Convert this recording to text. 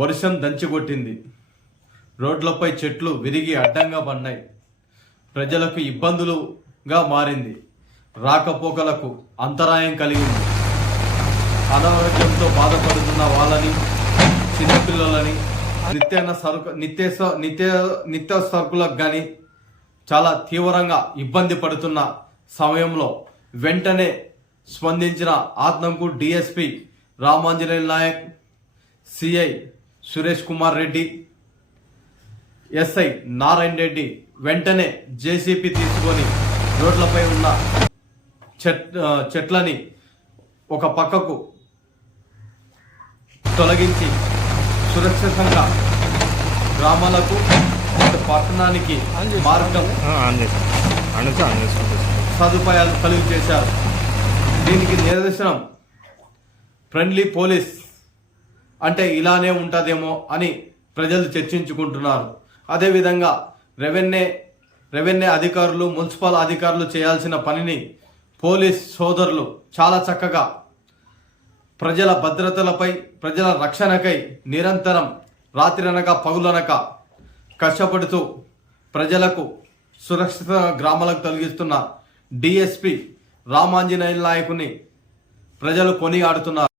వర్షం దంచిగొట్టింది. రోడ్లపై చెట్లు విరిగి అడ్డంగా పడినాయి. ప్రజలకు ఇబ్బందులుగా మారింది. రాకపోకలకు అంతరాయం కలిగింది. అనారోగ్యంతో బాధపడుతున్న వాళ్ళని చిన్నపిల్లలని నిత్యాన్న సరుకు నిత్య నిత్య నిత్య సరుకులకు కానీ చాలా తీవ్రంగా ఇబ్బంది పడుతున్న సమయంలో వెంటనే స్పందించిన ఆత్మకు DSP Ramanjaneya Naik CI Suresh Kumar Reddy SI Narayana Reddy వెంటనే జేసీపీ తీసుకొని రోడ్లపై ఉన్న చెట్లని ఒక పక్కకు తొలగించి సురక్షితంగా గ్రామాలకు పట్టణానికి మార్గం సదుపాయాలు కలుగు చేశారు. దీనికి నిదర్శనం ఫ్రెండ్లీ పోలీస్ అంటే ఇలానే ఉంటుందేమో అని ప్రజలు చర్చించుకుంటున్నారు. అదేవిధంగా రెవెన్యూ రెవెన్యూ అధికారులు మున్సిపల్ అధికారులు చేయాల్సిన పనిని పోలీస్ సోదరులు చాలా చక్కగా ప్రజల భద్రతలపై ప్రజల రక్షణకై నిరంతరం రాత్రినక పగులనక కష్టపడుతూ ప్రజలకు సురక్షిత గ్రామాలకు తొలగిస్తున్న డిఎస్పి రామాంజనేయ నాయకుని ప్రజలు కొనియాడుతున్నారు.